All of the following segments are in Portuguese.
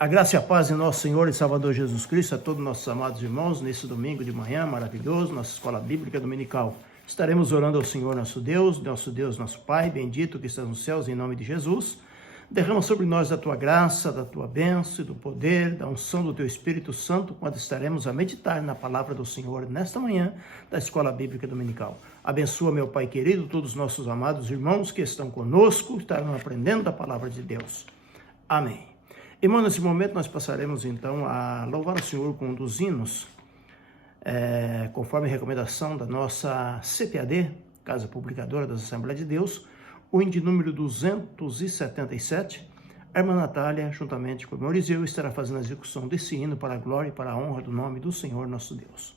A graça e a paz de nosso Senhor e Salvador Jesus Cristo a todos nossos amados irmãos, nesse domingo de manhã maravilhoso, nossa escola bíblica dominical. Estaremos orando ao Senhor nosso Deus, nosso Pai, bendito que estás nos céus, em nome de Jesus. Derrama sobre nós da tua graça, da tua bênção, do poder, da unção do teu Espírito Santo, quando estaremos a meditar na palavra do Senhor nesta manhã da escola bíblica dominical. Abençoa, meu Pai querido, todos os nossos amados irmãos que estão conosco, estarão aprendendo da palavra de Deus. Amém. Irmão, nesse momento nós passaremos então a louvar o Senhor com um dos hinos, conforme a recomendação da nossa CPAD, Casa Publicadora das Assembleias de Deus, o hino de número 277. A irmã Natália, juntamente com o irmão Eliseu, estará fazendo a execução desse hino para a glória e para a honra do nome do Senhor nosso Deus.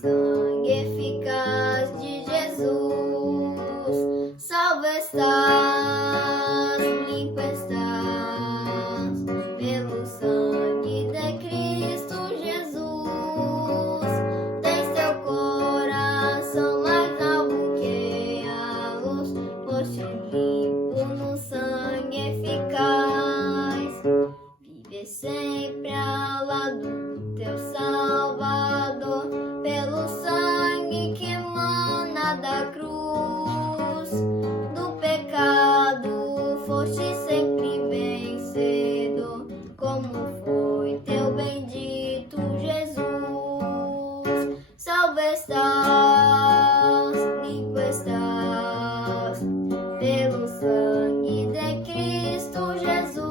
Sangue eficaz de Jesus, salvo estás, limpo estás, pelo sangue de Cristo Jesus. Tens teu coração mais alvo que a luz, foste limpo no sangue eficaz. Vive sempre ao lado do teu Salvador, pelo sangue que emana da cruz. Do pecado foste sempre vencido, como foi teu bendito Jesus. Salvo estás, limpo estás, pelo sangue de Cristo Jesus.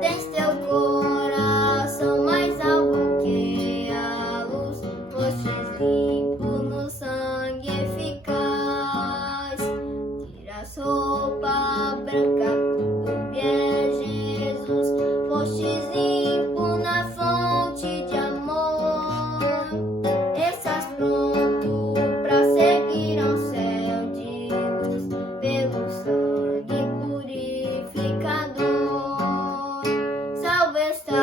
Tens teu coração mais alvo que a luz, fostes limpo no sangue eficaz. Tira a roupa branca, tudo é Jesus, fostes limpo na fonte de amor. Estás pronto para seguir ao céu de luz, pelo sangue purificador. Salvo estás,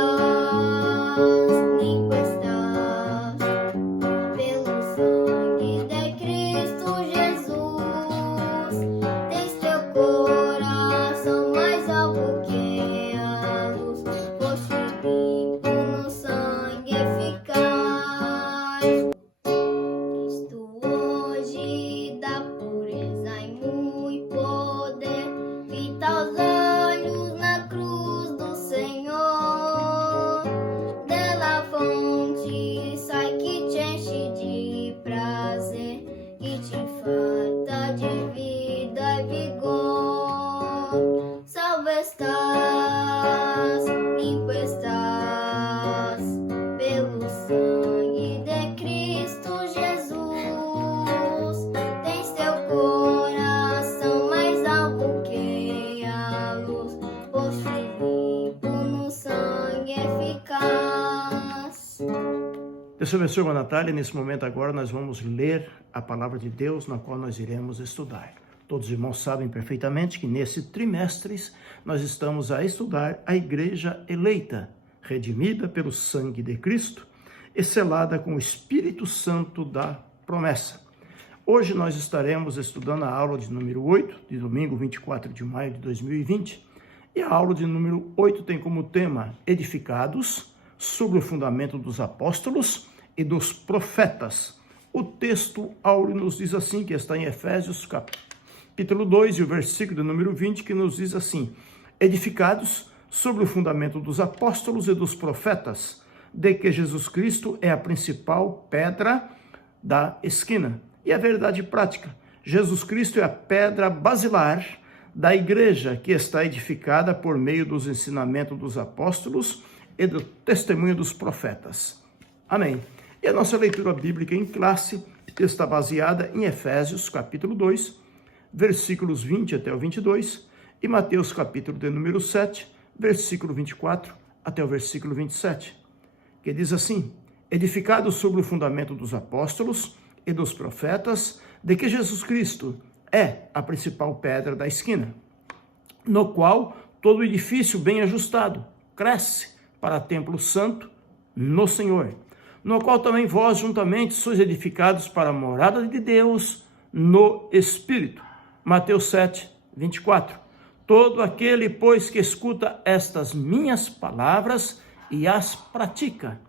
limpo estás, pelo sangue de Cristo Jesus. Tens teu coração mais alvo que a luz, foste limpo no sangue eficaz. Cristo hoje dá pureza e muito poder, fita os olhos na cruz do Senhor. Dela fonte sai que te enche de prazer, que te farta de vida e vigor. Salvo estás, limpo estás, pelo sangue de Cristo Jesus. Tens teu coração mais alvo que a luz, foste limpo no sangue eficaz. Deus abençoe, irmã Natália. Nesse momento agora nós vamos ler a palavra de Deus, na qual nós iremos estudar. Todos os irmãos sabem perfeitamente que nesse trimestre nós estamos a estudar a igreja eleita, redimida pelo sangue de Cristo e selada com o Espírito Santo da promessa. Hoje nós estaremos estudando a aula de número 8, de domingo 24 de maio de 2020. E a aula de número 8 tem como tema edificados sobre o fundamento dos apóstolos e dos profetas. O texto áureo nos diz assim, que está em Efésios capítulo 2 e o versículo de número 20, que nos diz assim: edificados sobre o fundamento dos apóstolos e dos profetas, de que Jesus Cristo é a principal pedra da esquina. E a verdade prática, Jesus Cristo é a pedra basilar da igreja, que está edificada por meio dos ensinamentos dos apóstolos e do testemunho dos profetas. Amém. E a nossa leitura bíblica em classe está baseada em Efésios capítulo 2, versículos 20 até o 22, e Mateus capítulo de número 7, versículo 24 até o versículo 27, que diz assim: edificado sobre o fundamento dos apóstolos e dos profetas, de que Jesus Cristo é a principal pedra da esquina, no qual todo o edifício bem ajustado cresce para templo santo no Senhor, no qual também vós juntamente sois edificados para a morada de Deus no Espírito. Mateus 7, 24. Todo aquele, pois, que escuta estas minhas palavras e as pratica,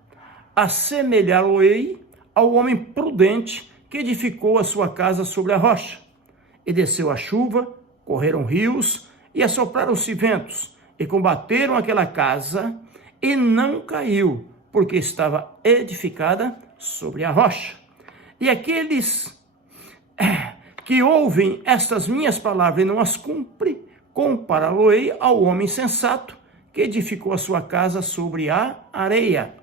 assemelhá-lo-ei ao homem prudente que edificou a sua casa sobre a rocha. E desceu a chuva, correram rios e assopraram-se ventos, e combateram aquela casa, e não caiu, porque estava edificada sobre a rocha. E aqueles que ouvem estas minhas palavras e não as cumprem, compará-lo-ei ao homem sensato, que edificou a sua casa sobre a areia.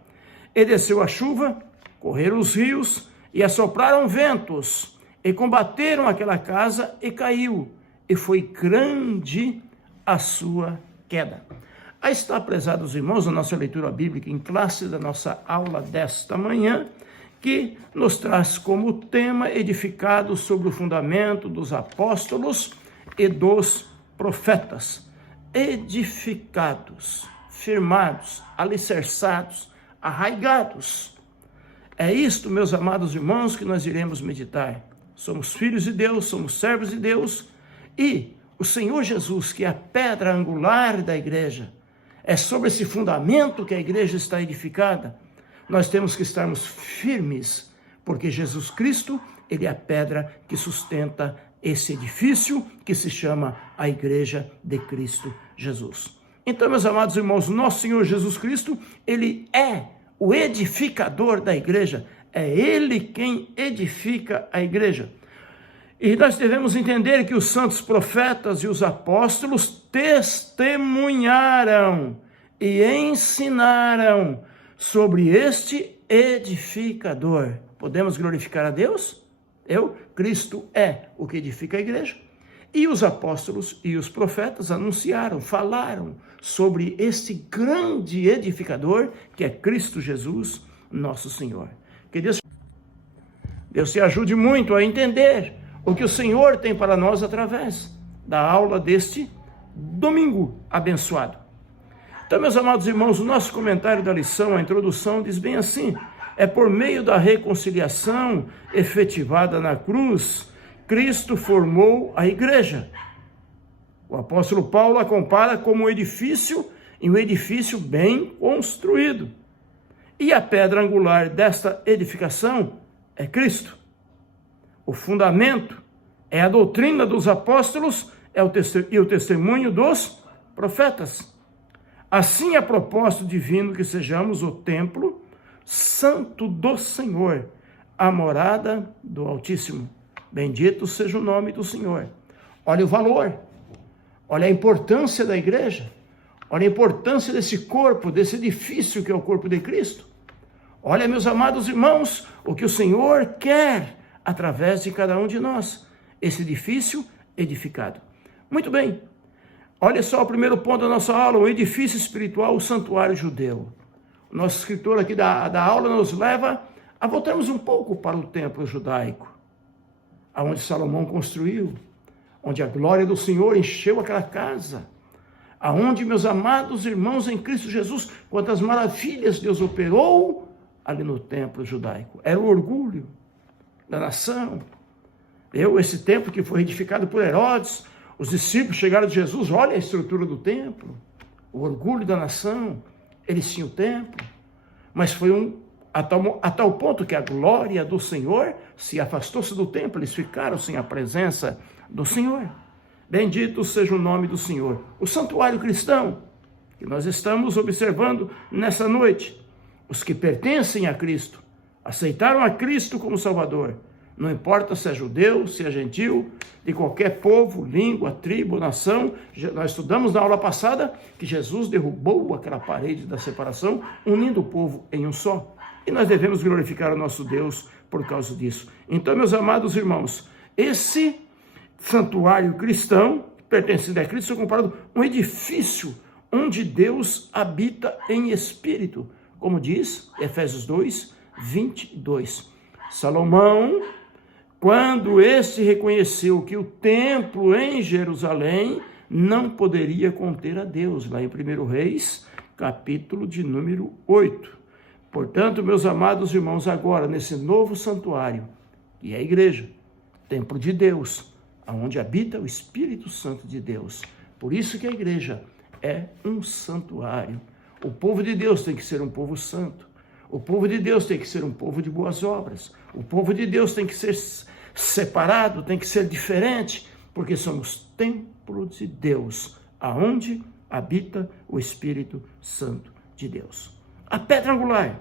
E desceu a chuva, correram os rios, e assopraram ventos, e combateram aquela casa, e caiu, e foi grande a sua queda. Aí está, prezados irmãos, a nossa leitura bíblica em classe da nossa aula desta manhã, que nos traz como tema edificado sobre o fundamento dos apóstolos e dos profetas. Edificados, firmados, alicerçados, arraigados. É isto, meus amados irmãos, que nós iremos meditar. Somos filhos de Deus, somos servos de Deus, e o Senhor Jesus, que é a pedra angular da igreja, é sobre esse fundamento que a igreja está edificada. Nós temos que estarmos firmes, porque Jesus Cristo, ele é a pedra que sustenta esse edifício que se chama a Igreja de Cristo Jesus. Então, meus amados irmãos, nosso Senhor Jesus Cristo, ele é o edificador da igreja, é ele quem edifica a igreja. E nós devemos entender que os santos profetas e os apóstolos testemunharam e ensinaram sobre este edificador. Podemos glorificar a Deus? Cristo é o que edifica a igreja. E os apóstolos e os profetas anunciaram, falaram sobre este grande edificador que é Cristo Jesus, nosso Senhor. Que Deus te ajude muito a entender o que o Senhor tem para nós através da aula deste domingo abençoado. Então, meus amados irmãos, o nosso comentário da lição, a introdução, diz bem assim: é por meio da reconciliação efetivada na cruz, Cristo formou a igreja. O apóstolo Paulo a compara como um edifício, e um edifício bem construído. E a pedra angular desta edificação é Cristo. O fundamento é a doutrina dos apóstolos e o testemunho dos profetas. Assim é propósito divino que sejamos o templo santo do Senhor, a morada do Altíssimo. Bendito seja o nome do Senhor. Olha o valor, olha a importância da igreja, olha a importância desse corpo, desse edifício que é o corpo de Cristo. Olha, meus amados irmãos, o que o Senhor quer através de cada um de nós, esse edifício edificado. Muito bem, olha só o primeiro ponto da nossa aula, o edifício espiritual, o santuário judeu. O nosso escritor aqui da aula nos leva a voltarmos um pouco para o templo judaico, aonde Salomão construiu, onde a glória do Senhor encheu aquela casa, aonde, meus amados irmãos em Cristo Jesus, quantas maravilhas Deus operou ali no templo judaico. Era o orgulho da nação. Esse templo que foi edificado por Herodes, os discípulos chegaram de Jesus, olha a estrutura do templo, o orgulho da nação. Eles tinham o templo, mas foi a tal ponto que a glória do Senhor se afastou-se do templo, eles ficaram sem a presença do Senhor. Bendito seja o nome do Senhor. O santuário cristão, que nós estamos observando nessa noite, os que pertencem a Cristo, aceitaram a Cristo como Salvador, não importa se é judeu, se é gentil, de qualquer povo, língua, tribo, nação. Nós estudamos na aula passada que Jesus derrubou aquela parede da separação, unindo o povo em um só. E nós devemos glorificar o nosso Deus por causa disso. Então, meus amados irmãos, esse santuário cristão, pertencente a Cristo, é comparado a um edifício onde Deus habita em espírito, como diz Efésios 2, 22. Salomão quando este reconheceu que o templo em Jerusalém não poderia conter a Deus, lá em 1 Reis, capítulo de número 8. Portanto, meus amados irmãos, agora, nesse novo santuário, que é a igreja, templo de Deus, onde habita o Espírito Santo de Deus. Por isso que a igreja é um santuário. O povo de Deus tem que ser um povo santo. O povo de Deus tem que ser um povo de boas obras. O povo de Deus tem que ser separado, tem que ser diferente, porque somos templo de Deus, aonde habita o Espírito Santo de Deus. A pedra angular,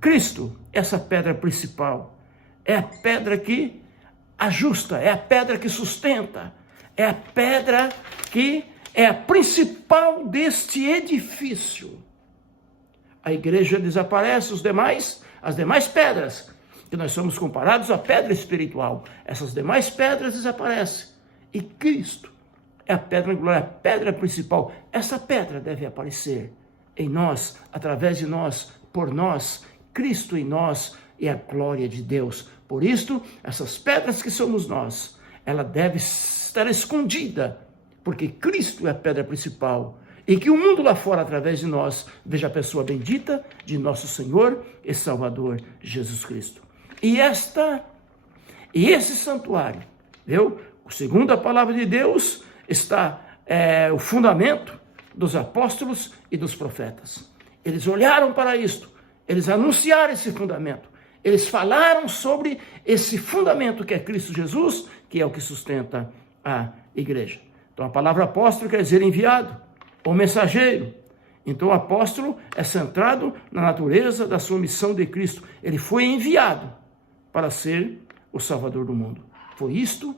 Cristo, essa pedra principal, é a pedra que ajusta, é a pedra que sustenta, é a pedra que é a principal deste edifício. A igreja desaparece, as demais pedras, que nós somos comparados à pedra espiritual, essas demais pedras desaparecem. E Cristo é a pedra angular, a pedra principal. Essa pedra deve aparecer em nós, através de nós, por nós, Cristo em nós e a glória de Deus. Por isto, essas pedras que somos nós, ela deve estar escondida, porque Cristo é a pedra principal. E que o mundo lá fora, através de nós, veja a pessoa bendita de nosso Senhor e Salvador Jesus Cristo. E esse santuário, viu? Segundo a palavra de Deus, está o fundamento dos apóstolos e dos profetas. Eles olharam para isto, eles anunciaram esse fundamento, eles falaram sobre esse fundamento que é Cristo Jesus, que é o que sustenta a igreja. Então a palavra apóstolo quer dizer enviado, ou mensageiro. Então o apóstolo é centrado na natureza da sua missão de Cristo. Ele foi enviado para ser o Salvador do mundo. Foi isto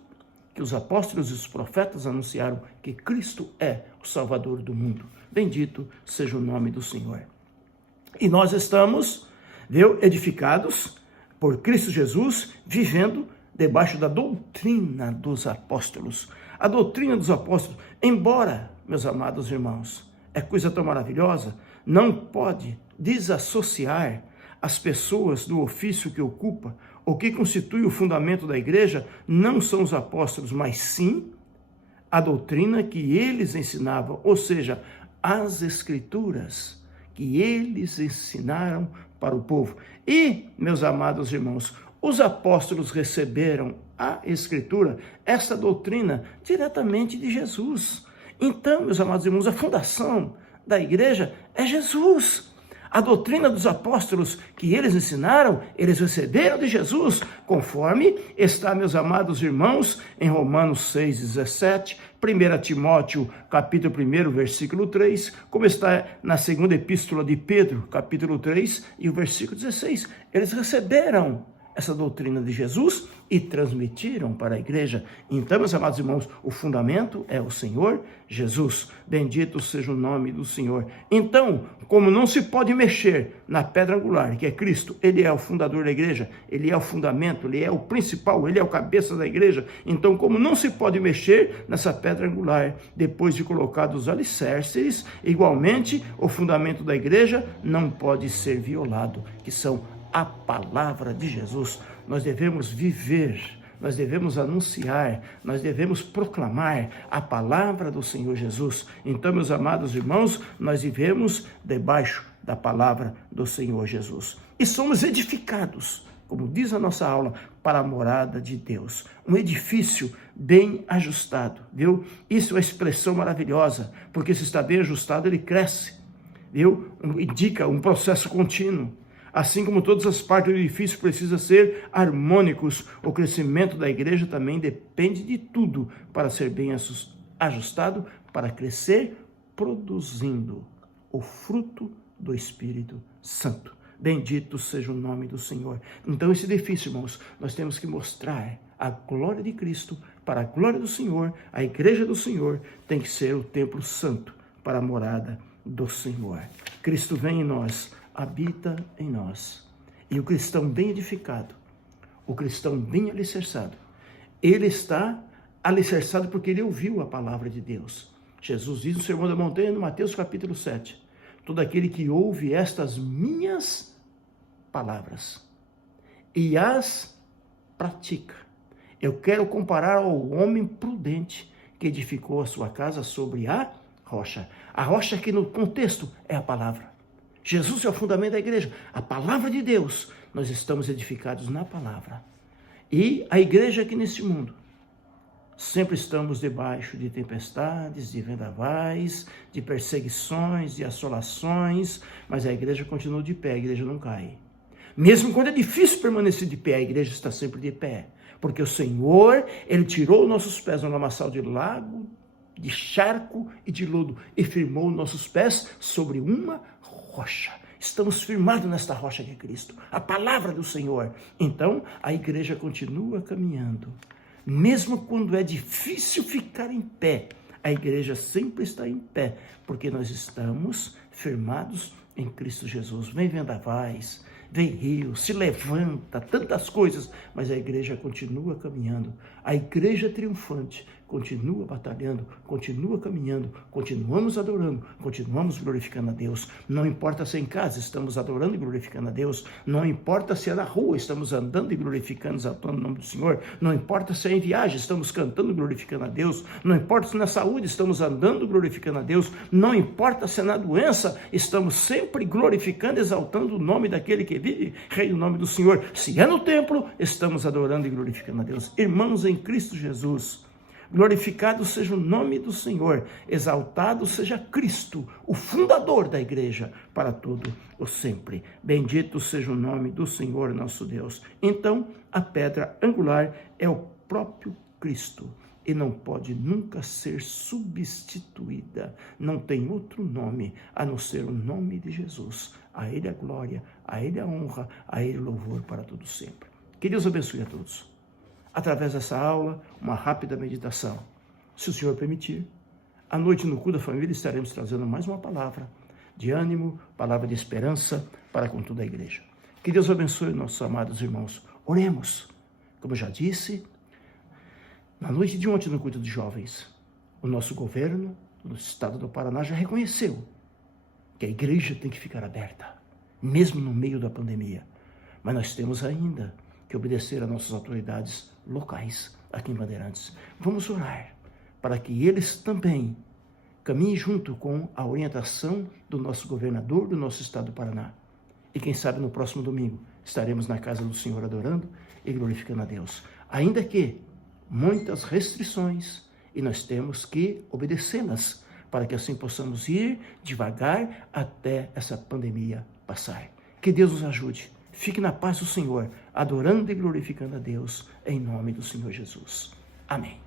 que os apóstolos e os profetas anunciaram, que Cristo é o Salvador do mundo. Bendito seja o nome do Senhor. E nós estamos, edificados por Cristo Jesus, vivendo debaixo da doutrina dos apóstolos. A doutrina dos apóstolos, embora, meus amados irmãos, é coisa tão maravilhosa, não pode desassociar as pessoas do ofício que ocupa. O que constitui o fundamento da igreja não são os apóstolos, mas sim a doutrina que eles ensinavam, ou seja, as escrituras que eles ensinaram para o povo. E, meus amados irmãos, os apóstolos receberam a escritura, essa doutrina, diretamente de Jesus. Então, meus amados irmãos, a fundação da igreja é Jesus. A doutrina dos apóstolos que eles ensinaram, eles receberam de Jesus, conforme está, meus amados irmãos, em Romanos 6,17, 1 Timóteo, capítulo 1, versículo 3, como está na segunda epístola de Pedro, capítulo 3, e o versículo 16. Eles receberam essa doutrina de Jesus e transmitiram para a igreja. Então, meus amados irmãos, o fundamento é o Senhor Jesus. Bendito seja o nome do Senhor. Então, como não se pode mexer na pedra angular, que é Cristo, ele é o fundador da igreja, ele é o fundamento, ele é o principal, ele é o cabeça da igreja. Então, como não se pode mexer nessa pedra angular, depois de colocados os alicerces, igualmente, o fundamento da igreja não pode ser violado, que são a palavra de Jesus. Nós devemos viver, nós devemos anunciar, nós devemos proclamar a palavra do Senhor Jesus. Então, meus amados irmãos, nós vivemos debaixo da palavra do Senhor Jesus. E somos edificados, como diz a nossa aula, para a morada de Deus. Um edifício bem ajustado, viu? Isso é uma expressão maravilhosa, porque se está bem ajustado, ele cresce, viu? Indica um processo contínuo. Assim como todas as partes do edifício precisam ser harmônicos, o crescimento da igreja também depende de tudo para ser bem ajustado, para crescer, produzindo o fruto do Espírito Santo. Bendito seja o nome do Senhor. Então, esse edifício, irmãos, nós temos que mostrar a glória de Cristo para a glória do Senhor. A igreja do Senhor tem que ser o templo santo para a morada do Senhor. Cristo vem em nós, habita em nós. E o cristão bem edificado, o cristão bem alicerçado, ele está alicerçado porque ele ouviu a palavra de Deus. Jesus diz no Sermão da Montanha, no Mateus capítulo 7, todo aquele que ouve estas minhas palavras e as pratica, Eu quero comparar ao homem prudente que edificou a sua casa sobre a rocha. A rocha que no contexto é a palavra. Jesus é o fundamento da igreja. A palavra de Deus, nós estamos edificados na palavra. E a igreja aqui neste mundo, sempre estamos debaixo de tempestades, de vendavais, de perseguições, de assolações, mas a igreja continua de pé, a igreja não cai. Mesmo quando é difícil permanecer de pé, a igreja está sempre de pé. Porque o Senhor, Ele tirou nossos pés no lamaçal de lago, de charco e de lodo, e firmou nossos pés sobre uma rocha. Estamos firmados nesta rocha que é Cristo, a palavra do Senhor. Então, a igreja continua caminhando. Mesmo quando é difícil ficar em pé, a igreja sempre está em pé, porque nós estamos firmados em Cristo Jesus. Vem vendavais, vem rio, se levanta, tantas coisas, mas a igreja continua caminhando. A igreja triunfante continua batalhando, continua caminhando, continuamos adorando, continuamos glorificando a Deus. Não importa se é em casa, estamos adorando e glorificando a Deus. Não importa se é na rua, estamos andando e glorificando, exaltando o nome do Senhor. Não importa se é em viagem, estamos cantando e glorificando a Deus. Não importa se é na saúde, estamos andando e glorificando a Deus. Não importa se é na doença, estamos sempre glorificando, exaltando o nome daquele que vive, Rei do nome do Senhor. Se é no templo, estamos adorando e glorificando a Deus. Irmãos em Cristo Jesus, glorificado seja o nome do Senhor, exaltado seja Cristo, o fundador da igreja, para todo o sempre. Bendito seja o nome do Senhor nosso Deus. Então, a pedra angular é o próprio Cristo e não pode nunca ser substituída. Não tem outro nome a não ser o nome de Jesus. A Ele a glória, a Ele a honra, a Ele o louvor para todo sempre. Que Deus abençoe a todos. Através dessa aula, uma rápida meditação. Se o Senhor permitir, à noite no culto da família estaremos trazendo mais uma palavra de ânimo, palavra de esperança para com toda a igreja. Que Deus abençoe nossos amados irmãos. Oremos. Como eu já disse, na noite de ontem no culto de jovens, o nosso governo do estado do Paraná já reconheceu que a igreja tem que ficar aberta, mesmo no meio da pandemia. Mas nós temos ainda que obedecer às nossas autoridades locais aqui em Bandeirantes. Vamos orar para que eles também caminhem junto com a orientação do nosso governador do nosso estado do Paraná. E quem sabe no próximo domingo estaremos na casa do Senhor adorando e glorificando a Deus. Ainda que muitas restrições, e nós temos que obedecê-las para que assim possamos ir devagar até essa pandemia passar. Que Deus nos ajude. Fique na paz do Senhor, adorando e glorificando a Deus, em nome do Senhor Jesus. Amém.